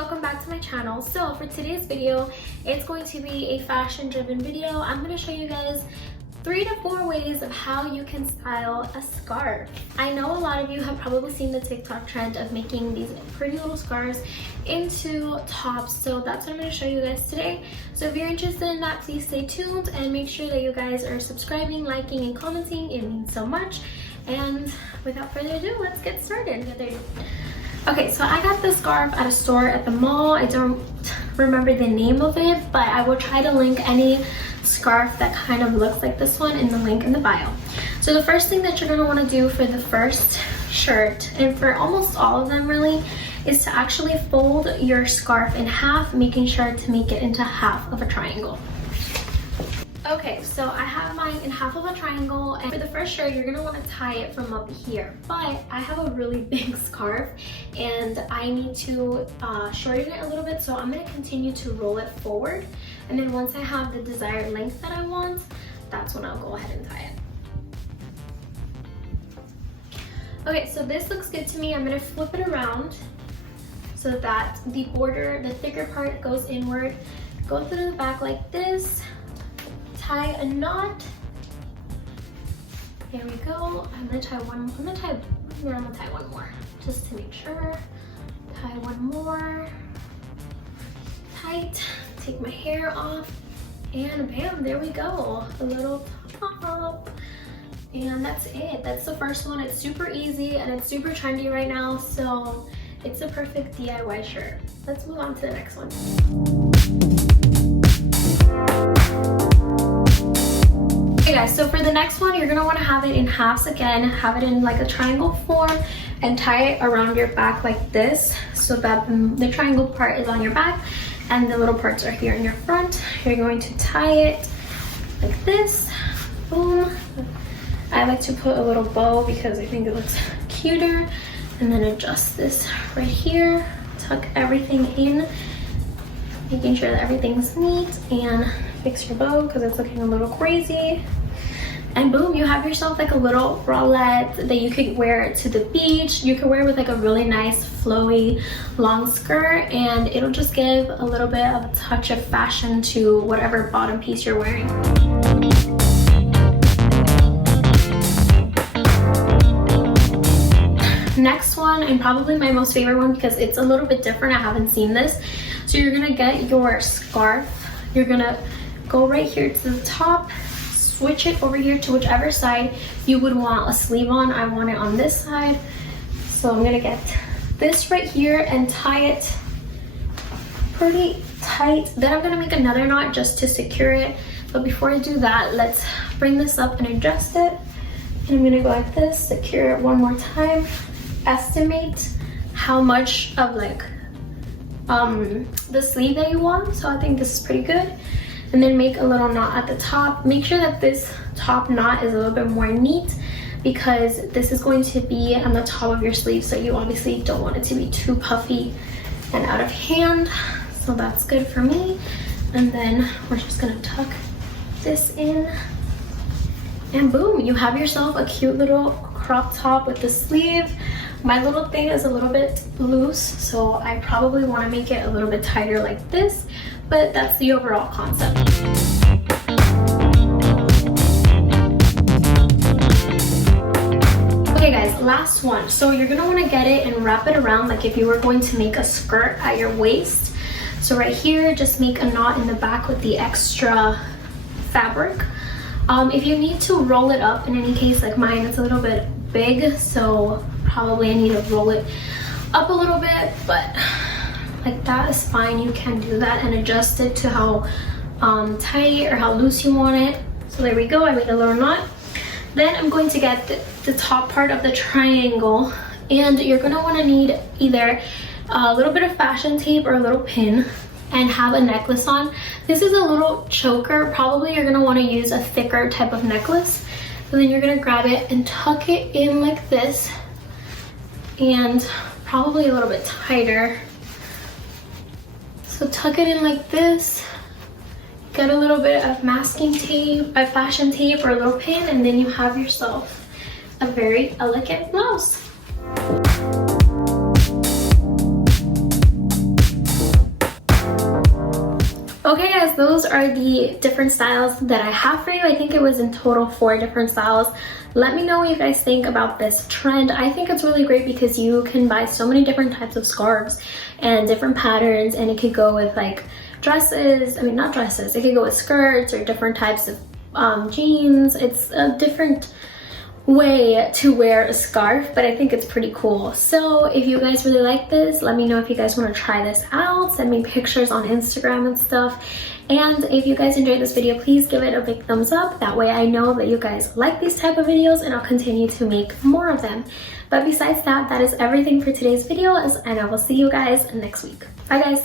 welcome back to my channel. So for today's video, it's going to be a fashion driven video. I'm going to show you guys 3 to 4 ways of how you can style a scarf. I know a lot of you have probably seen the TikTok trend of making these pretty little scarves into tops, so that's what I'm going to show you guys today. So if you're interested in that, please stay tuned and make sure that you guys are subscribing, liking, and commenting. It means so much. And without further ado, let's get started. Okay, so I got this scarf at a store at the mall. I don't remember the name of it, but I will try to link any scarf that kind of looks like this one in the link in the bio. So the first thing that you're going to want to do for the first shirt, and for almost all of them really, is to actually fold your scarf in half, making sure to make it into half of a triangle. Okay, so I have mine in half of a triangle, and for the first shirt, you're gonna want to tie it from up here. But I have a really big scarf, and I need to shorten it a little bit, so I'm gonna continue to roll it forward. And then once I have the desired length that I want, that's when I'll go ahead and tie it. Okay, so this looks good to me. I'm gonna flip it around so that the border, the thicker part, goes inward. Go through the back like this. Tie a knot. There we go. I'm gonna tie one more just to make sure. Tie one more. Tight. Take my hair off, and bam, there we go. A little top. And that's it. That's the first one. It's super easy and it's super trendy right now, so it's a perfect DIY shirt. Let's move on to the next one. Okay guys, so for the next one, you're gonna want to have it in halves again, have it in like a triangle form, and tie it around your back like this, so that the triangle part is on your back and the little parts are here in your front. You're going to tie it like this, boom. I like to put a little bow because I think it looks cuter, and then adjust this right here, tuck everything in, making sure that everything's neat, and fix your bow because it's looking a little crazy. And boom, you have yourself like a little bralette that you could wear to the beach. You could wear with like a really nice flowy long skirt, and it'll just give a little bit of a touch of fashion to whatever bottom piece you're wearing. Next one, and probably my most favorite one because it's a little bit different. I haven't seen this. So you're gonna get your scarf. You're gonna go right here to the top, switch it over here to whichever side you would want a sleeve on. I want it on this side. So I'm gonna get this right here and tie it pretty tight. Then I'm gonna make another knot just to secure it. But before I do that, let's bring this up and adjust it. And I'm gonna go like this, secure it one more time, estimate how much of like the sleeve that you want. So I think this is pretty good. And then make a little knot at the top. Make sure that this top knot is a little bit more neat because this is going to be on the top of your sleeve, so you obviously don't want it to be too puffy and out of hand. So that's good for me. And then we're just gonna tuck this in, and boom, you have yourself a cute little crop top with the sleeve. My little thing is a little bit loose, so I probably want to make it a little bit tighter like this, but that's the overall concept. Okay guys, last one. So you're gonna want to get it and wrap it around like if you were going to make a skirt at your waist. So right here, just make a knot in the back with the extra fabric. If you need to roll it up, in any case, like mine, it's a little bit big, so probably I need to roll it up a little bit, but like that is fine. You can do that and adjust it to how tight or how loose you want it. So there we go, I made a little knot. Then I'm going to get the top part of the triangle, and you're gonna wanna need either a little bit of fashion tape or a little pin, and have a necklace on. This is a little choker. Probably you're gonna wanna use a thicker type of necklace. So then you're gonna grab it and tuck it in like this, and probably a little bit tighter. So tuck it in like this, get a little bit of masking tape, a fashion tape, or a little pin, and then you have yourself a very elegant blouse. Okay guys, those are the different styles that I have for you. I think it was in total 4 different styles. Let me know what you guys think about this trend. I think it's really great because you can buy so many different types of scarves and different patterns, and it could go with like dresses, I mean not dresses, it could go with skirts or different types of jeans. It's a different way to wear a scarf, but I think it's pretty cool. So if you guys really like this, let me know if you guys want to try this out. Send me pictures on Instagram and stuff. And if you guys enjoyed this video, please give it a big thumbs up. That way I know that you guys like these type of videos and I'll continue to make more of them. But besides that, that is everything for today's video, and I will see you guys next week. Bye guys.